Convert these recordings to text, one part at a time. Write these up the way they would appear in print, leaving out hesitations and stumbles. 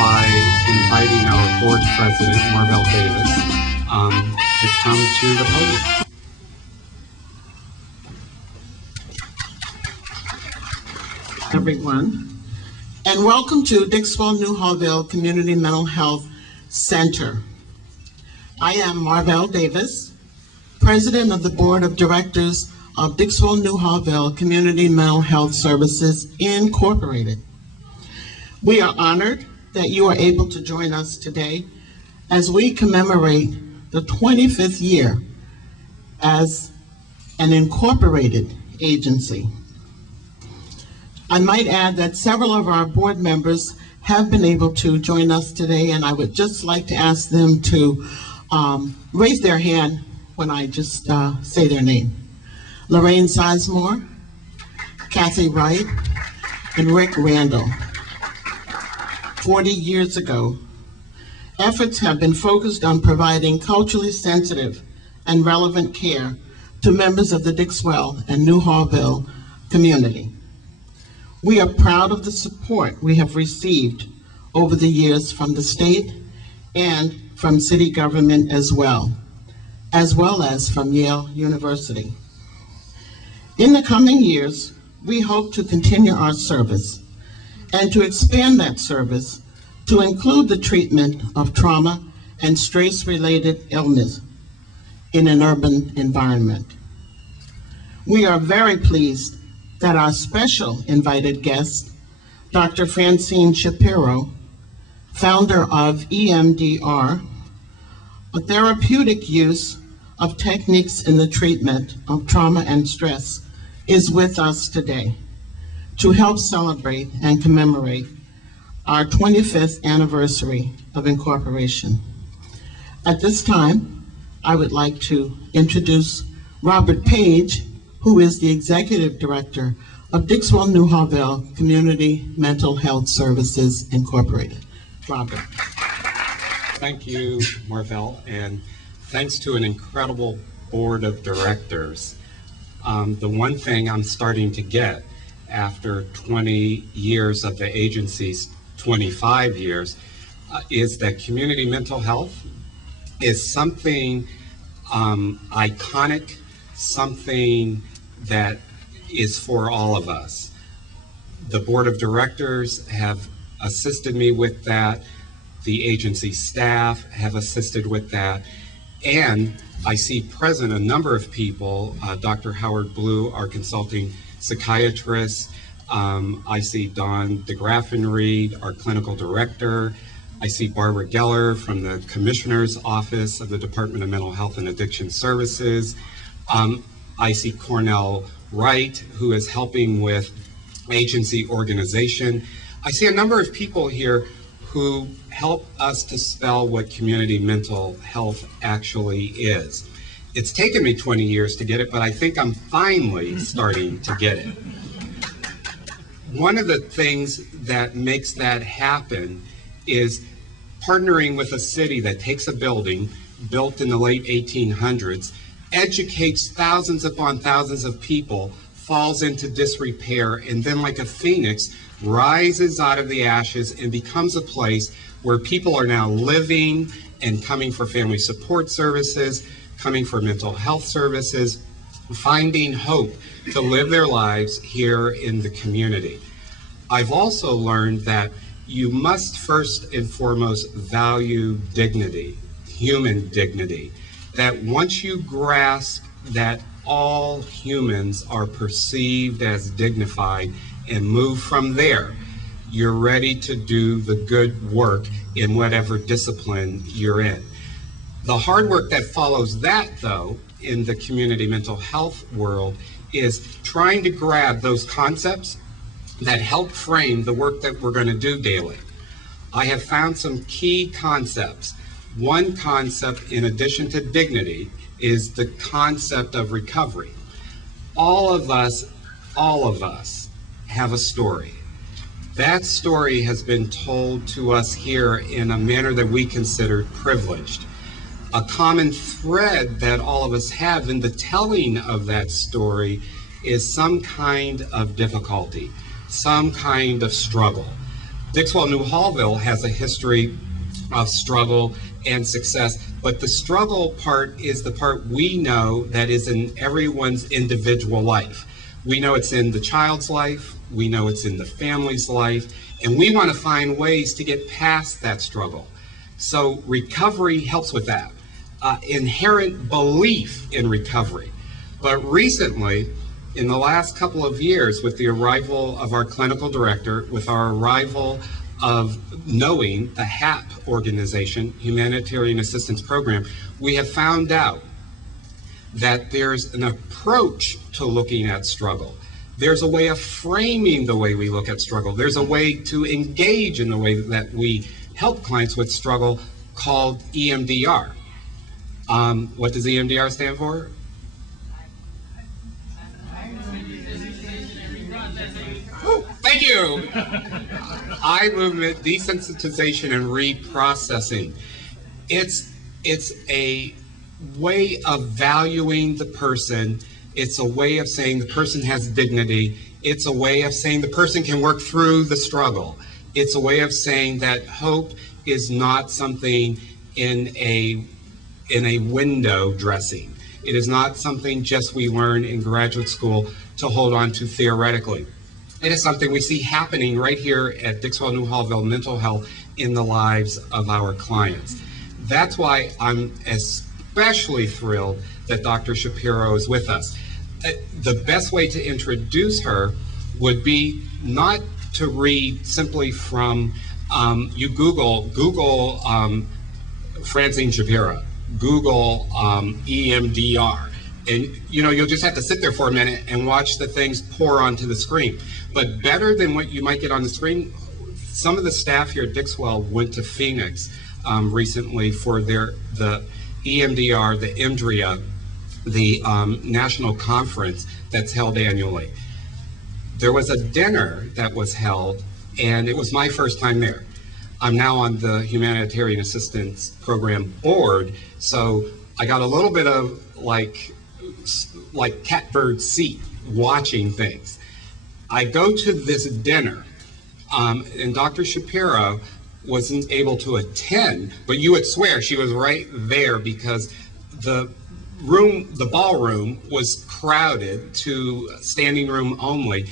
by inviting our board president, Marvell Davis, to come to the podium. Everyone, and welcome to Dixwell Newhallville Community Mental Health Center. I am Marvell Davis, President of the Board of Directors of Dixwell Newhallville Community Mental Health Services, Incorporated. We are honored that you are able to join us today as we commemorate the 25th year as an incorporated agency. I might add that several of our board members have been able to join us today, and I would just like to ask them to raise their hand when I just say their name. Lorraine Sizemore, Kathy Wright, and Rick Randall. 40 years ago, efforts have been focused on providing culturally sensitive and relevant care to members of the Dixwell and Newhallville community. We are proud of the support we have received over the years from the state and from city government as well as from Yale University. In the coming years, we hope to continue our service and to expand that service to include the treatment of trauma and stress-related illness in an urban environment. We are very pleased that our special invited guest, Dr. Francine Shapiro, founder of EMDR, a therapeutic use of techniques in the treatment of trauma and stress, is with us today to help celebrate and commemorate our 25th anniversary of incorporation. At this time, I would like to introduce Robert Page, who is the Executive Director of Dixwell Newhallville Community Mental Health Services, Incorporated. Robert. Thank you, Marvell, and thanks to an incredible board of directors. The one thing I'm starting to get after 20 years of the agency's 25 years is that community mental health is something iconic, something that is for all of us. The board of directors have assisted me with that. The agency staff have assisted with that. And I see present a number of people, Dr. Howard Blue, our consulting psychiatrist. I see Dawn DeGraffenried, our clinical director. I see Barbara Geller from the Commissioner's Office of the Department of Mental Health and Addiction Services. I see Cornell Wright, who is helping with agency organization. I see a number of people here who help us to spell what community mental health actually is. It's taken me 20 years to get it, but I think I'm finally starting to get it. One of the things that makes that happen is partnering with a city that takes a building built in the late 1800s, educates thousands upon thousands of people, falls into disrepair, and then like a phoenix, rises out of the ashes and becomes a place where people are now living and coming for family support services, coming for mental health services, finding hope to live their lives here in the community. I've also learned that you must first and foremost value dignity, human dignity, that once you grasp that all humans are perceived as dignified and move from there, you're ready to do the good work in whatever discipline you're in. The hard work that follows that, though, in the community mental health world is trying to grab those concepts that help frame the work that we're going to do daily. I have found some key concepts. One concept, in addition to dignity, is the concept of recovery. All of us have a story. That story has been told to us here in a manner that we consider privileged. A common thread that all of us have in the telling of that story is some kind of difficulty, some kind of struggle. Dixwell Newhallville has a history of struggle and success, but the struggle part is the part we know that is in everyone's individual life. We know it's in the child's life, we know it's in the family's life, and we want to find ways to get past that struggle. So recovery helps with that. Inherent belief in recovery. But recently, in the last couple of years, with the arrival of our clinical director, with our arrival of knowing the HAP organization, Humanitarian Assistance Program, we have found out that there's an approach to looking at struggle. There's a way of framing the way we look at struggle. There's a way to engage in the way that we help clients with struggle called EMDR. What does EMDR stand for? Oh, thank you. Eye movement, desensitization, and reprocessing. It's a way of valuing the person. It's a way of saying the person has dignity. It's a way of saying the person can work through the struggle. It's a way of saying that hope is not something in a window dressing. It is not something just we learn in graduate school to hold on to theoretically. It is something we see happening right here at Dixwell Newhallville Mental Health in the lives of our clients. That's why I'm especially thrilled that Dr. Shapiro is with us. The best way to introduce her would be not to read simply from, you Google Francine Shapiro, Google EMDR, and you'll just have to sit there for a minute and watch the things pour onto the screen. But better than what you might get on the screen, some of the staff here at Dixwell went to Phoenix recently for the EMDR, the IMDRIA, the national conference that's held annually. There was a dinner that was held, and it was my first time there. I'm now on the Humanitarian Assistance Program board, so I got a little bit of like catbird seat watching things. I go to this dinner, and Dr. Shapiro wasn't able to attend, but you would swear she was right there because the ballroom was crowded to standing room only.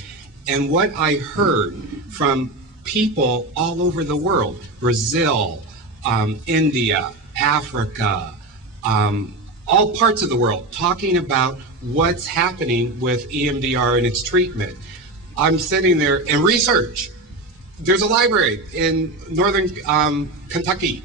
And what I heard from people all over the world, Brazil, India, Africa, all parts of the world, talking about what's happening with EMDR and its treatment. I'm sitting there and research. There's a library in Northern Kentucky,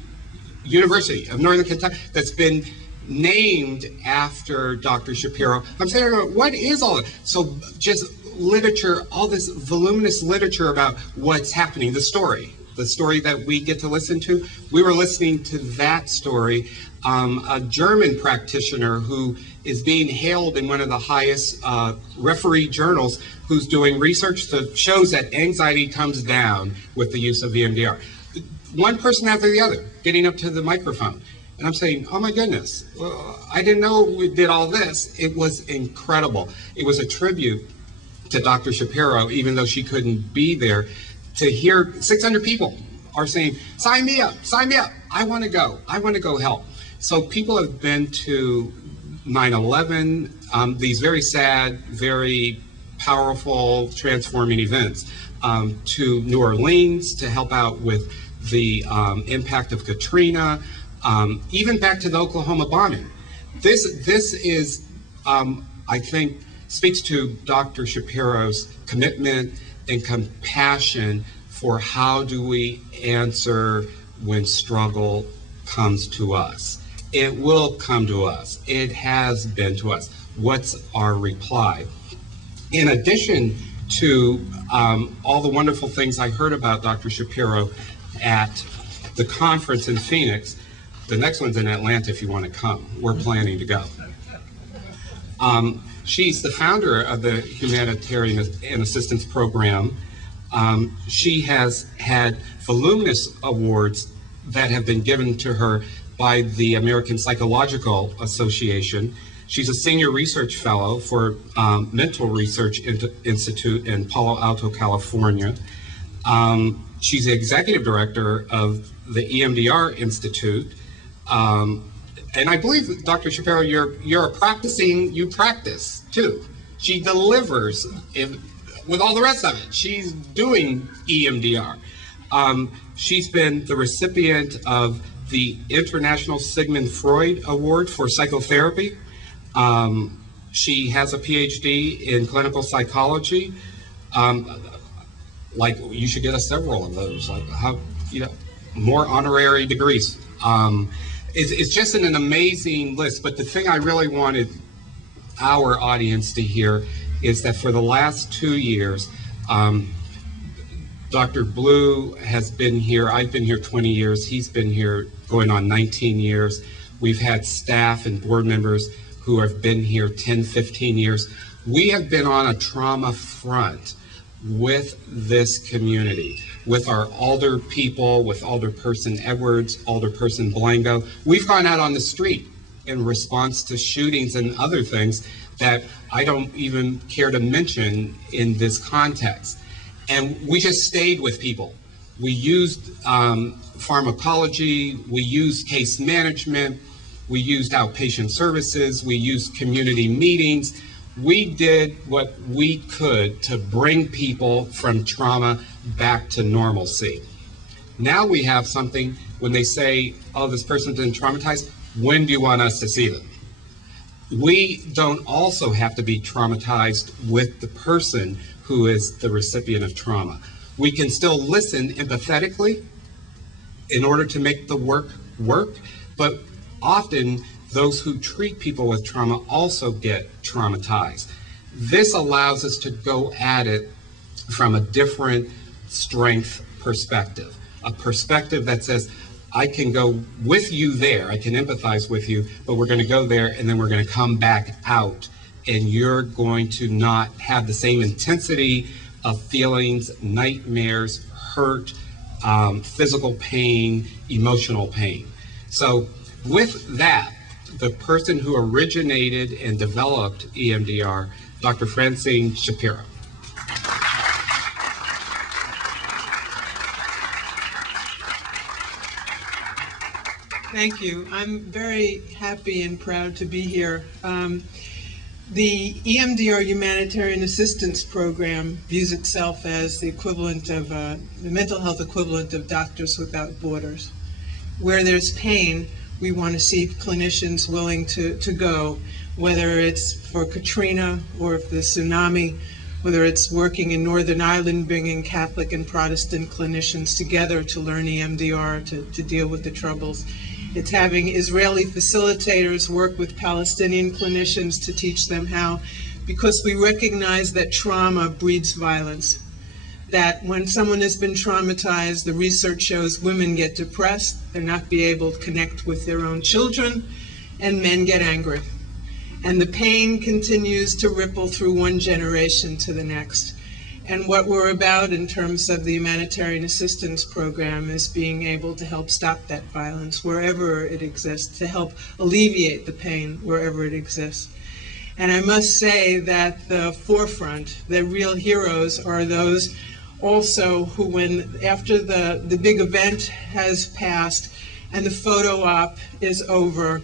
University of Northern Kentucky, that's been named after Dr. Shapiro. I'm saying, what is all that? So just literature, all this voluminous literature about what's happening, the story that we get to listen to. We were listening to that story. A German practitioner who is being hailed in one of the highest referee journals, who's doing research that shows that anxiety comes down with the use of EMDR. One person after the other, getting up to the microphone. And I'm saying, oh my goodness, well, I didn't know we did all this. It was incredible. It was a tribute to Dr. Shapiro, even though she couldn't be there, to hear 600 people are saying, sign me up, I want to go help. So people have been to 9/11, these very sad, very powerful, transforming events, to New Orleans to help out with the impact of Katrina, even back to the Oklahoma bombing. This is, I think, speaks to Dr. Shapiro's commitment and compassion for how do we answer when struggle comes to us. It will come to us. It has been to us. What's our reply? In addition to all the wonderful things I heard about Dr. Shapiro at the conference in Phoenix, the next one's in Atlanta if you want to come. We're planning to go. She's the founder of the Humanitarian and Assistance Program. She has had voluminous awards that have been given to her by the American Psychological Association. She's a senior research fellow for Mental Research Institute in Palo Alto, California. She's the executive director of the EMDR Institute. And I believe, Dr. Shapiro, you practice too. She delivers with all the rest of it. She's doing EMDR. She's been the recipient of the International Sigmund Freud Award for Psychotherapy. She has a PhD in clinical psychology. Like, you should get us several of those. Like, how, more honorary degrees. It's just an amazing list. But the thing I really wanted our audience to hear is that for the last 2 years, Dr. Blue has been here. I've been here 20 years. He's been here going on 19 years. We've had staff and board members who have been here 10, 15 years. We have been on a trauma front with this community, with our alder people, with Alderperson Edwards, Alderperson Blanco. We've gone out on the street in response to shootings and other things that I don't even care to mention in this context. And we just stayed with people. We used pharmacology, we used case management, we used outpatient services, we used community meetings. We did what we could to bring people from trauma back to normalcy. Now we have something, when they say, oh, this person's been traumatized, when do you want us to see them? We don't also have to be traumatized with the person who is the recipient of trauma. We can still listen empathetically in order to make the work, but often those who treat people with trauma also get traumatized. This allows us to go at it from a different strength perspective, a perspective that says, I can go with you there, I can empathize with you, but we're going to go there and then we're going to come back out, and you're going to not have the same intensity of feelings, nightmares, hurt, physical pain, emotional pain. So with that, the person who originated and developed EMDR, Dr. Francine Shapiro. Thank you. I'm very happy and proud to be here. The EMDR Humanitarian Assistance Program views itself as the equivalent of the mental health equivalent of Doctors Without Borders. Where there's pain, we want to see clinicians willing to go, whether it's for Katrina or for the tsunami, whether it's working in Northern Ireland, bringing Catholic and Protestant clinicians together to learn EMDR to deal with the troubles. It's having Israeli facilitators work with Palestinian clinicians to teach them how, because we recognize that trauma breeds violence. That when someone has been traumatized, the research shows women get depressed, they're not be able to connect with their own children, and men get angry. And the pain continues to ripple through one generation to the next. And what we're about in terms of the Humanitarian Assistance Program is being able to help stop that violence wherever it exists, to help alleviate the pain wherever it exists. And I must say that the forefront, the real heroes, are those also who, when after the big event has passed and the photo op is over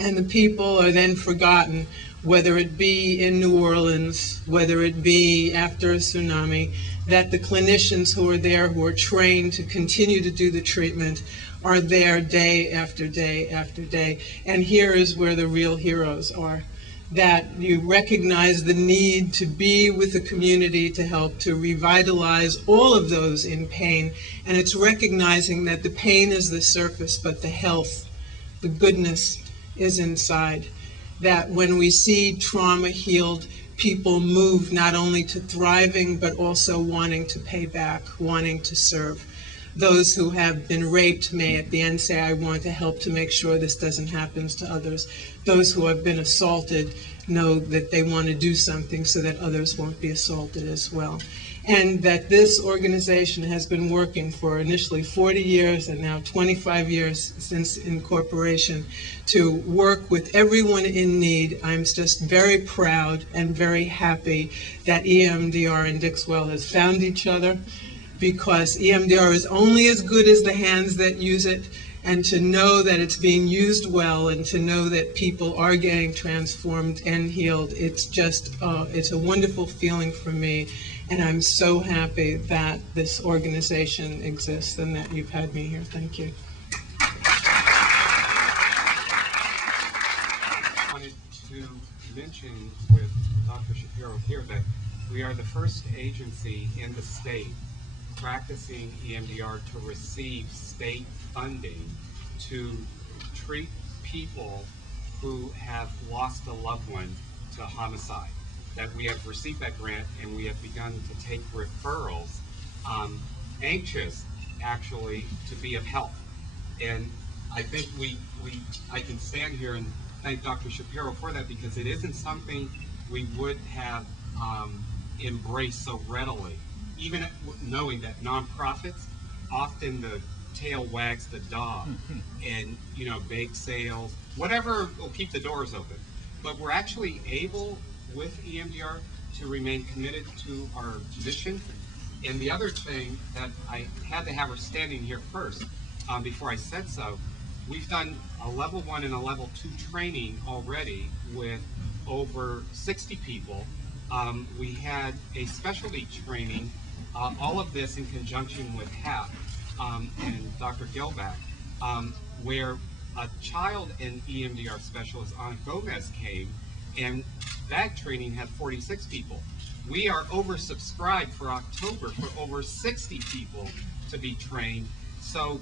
and the people are then forgotten, whether it be in New Orleans, whether it be after a tsunami, that the clinicians who are there, who are trained to continue to do the treatment, are there day after day after day. And here is where the real heroes are. That you recognize the need to be with the community to help to revitalize all of those in pain. And it's recognizing that the pain is the surface, but the health, the goodness is inside. That when we see trauma healed, people move not only to thriving, but also wanting to pay back, wanting to serve. Those who have been raped may at the end say, I want to help to make sure this doesn't happen to others. Those who have been assaulted know that they want to do something so that others won't be assaulted as well. And that this organization has been working for initially 40 years and now 25 years since incorporation to work with everyone in need. I'm just very proud and very happy that EMDR and Dixwell has found each other. because EMDR is only as good as the hands that use it, and to know that it's being used well and to know that people are getting transformed and healed, it's just, it's a wonderful feeling for me. And I'm so happy that this organization exists and that you've had me here. Thank you. I wanted to mention with Dr. Shapiro here that we are the first agency in the state practicing EMDR to receive state funding to treat people who have lost a loved one to homicide. That we have received that grant and we have begun to take referrals, anxious actually to be of help. And I think I can stand here and thank Dr. Shapiro for that, because it isn't something we would have embraced so readily. Even knowing that nonprofits, often the tail wags the dog, and bake sales, whatever will keep the doors open. But we're actually able, with EMDR, to remain committed to our mission. And the other thing that I had to have her standing here first, before I said so, we've done a level 1 and a level 2 training already with over 60 people. We had a specialty training, all of this in conjunction with HAP and Dr. Gilback, where a child and EMDR specialist, Ana Gomez, came, and that training had 46 people. We are oversubscribed for October for over 60 people to be trained. So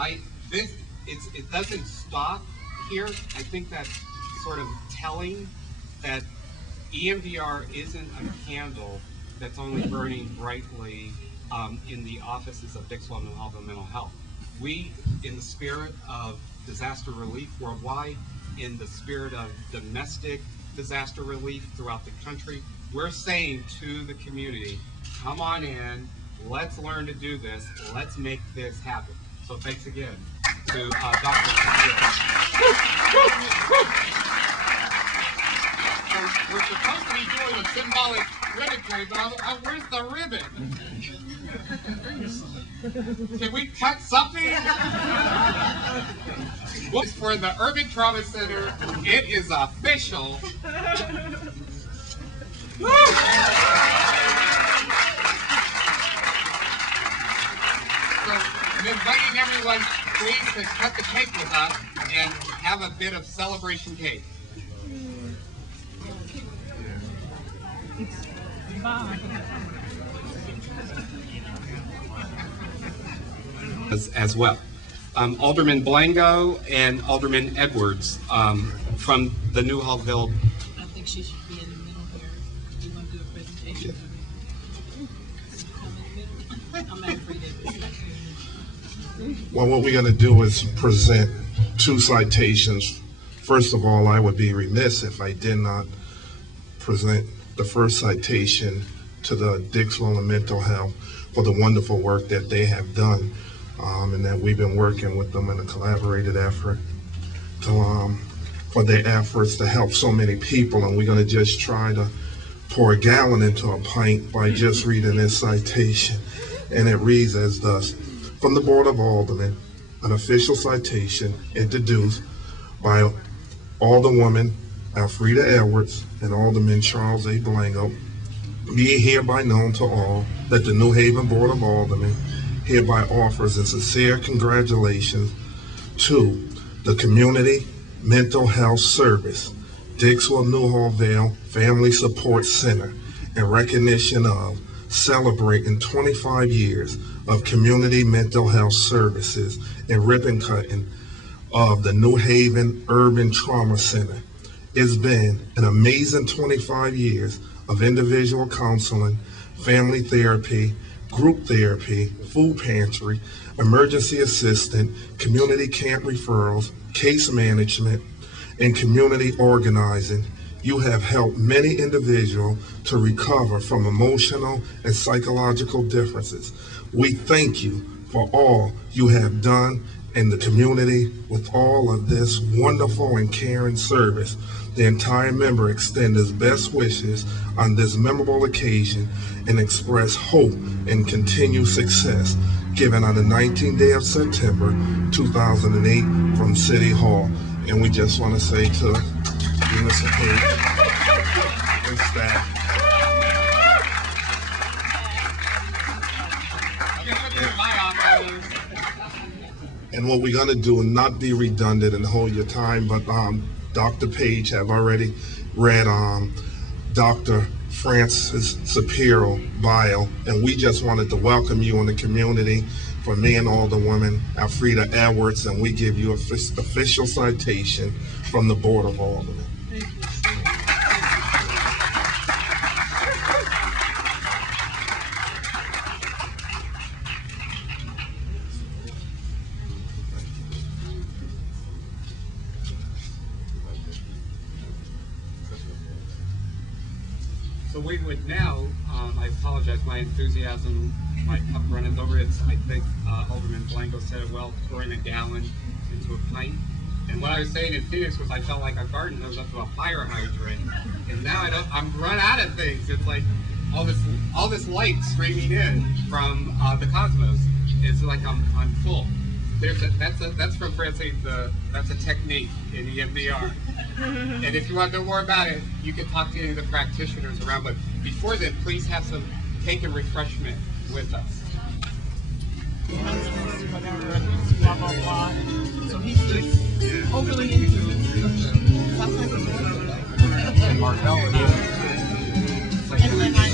it doesn't stop here. I think that's sort of telling that EMDR isn't a candle that's only burning brightly in the offices of Dixwell Newhallville Mental Health. We, in the spirit of disaster relief worldwide, in the spirit of domestic disaster relief throughout the country, we're saying to the community, come on in, let's learn to do this, let's make this happen. So thanks again to Dr. We're supposed to be doing a symbolic ribbon trade, but where's the ribbon? Can we cut something? For the Urban Trauma Center, it is official. So I'm inviting everyone, please, to cut the cake with us and have a bit of celebration cake. As well. Alderman Blango and Alderman Edwards from the Newhallville. I think she should be in the middle here. Do you want to do a presentation? I'm at Well, what we're going to do is present 2 citations. First of all, I would be remiss if I did not present the first citation to the Dixwell Mental Health for the wonderful work that they have done, and that we've been working with them in a collaborated effort for their efforts to help so many people. And we're going to just try to pour a gallon into a pint by just reading this citation. And it reads as thus: from the Board of Aldermen, an official citation introduced by Alderwoman Alfreda Edwards and Alderman Charles A. Blango. Be it hereby known to all that the New Haven Board of Aldermen hereby offers a sincere congratulations to the Community Mental Health Service, Dixwell Newhallville Family Support Center, in recognition of celebrating 25 years of community mental health services and ribbon cutting of the New Haven Urban Trauma Center. It's been an amazing 25 years of individual counseling, family therapy, group therapy, food pantry, emergency assistant, community camp referrals, case management, and community organizing. You have helped many individuals to recover from emotional and psychological differences. We thank you for all you have done in the community with all of this wonderful and caring service the entire member extend his best wishes on this memorable occasion and express hope and continued success given on the 19th day of September 2008 from City Hall. And we just want to say to Mr. Page and staff, and what we're going to do, and not be redundant and hold your time, but Dr. Page have already read Dr. Francis Shapiro bio, and we just wanted to welcome you in the community for me and all the women, Alfreda Edwards, and we give you an official citation from the Board of Aldermen. So we would now, I apologize, my enthusiasm, my cup running over. It's, I think Alderman Blanco said it well, pouring a gallon into a pint. And what I was saying in Phoenix was I felt like a garden hose up to a fire hydrant. And now I'm run out of things. It's like all this light streaming in from the cosmos. It's like I'm full. That's from Francine. That's a technique in EMDR. And if you want to know more about it, you can talk to any of the practitioners around. But before then, please have some cake and refreshment with us. So he's just overly into it. And Markel. And then I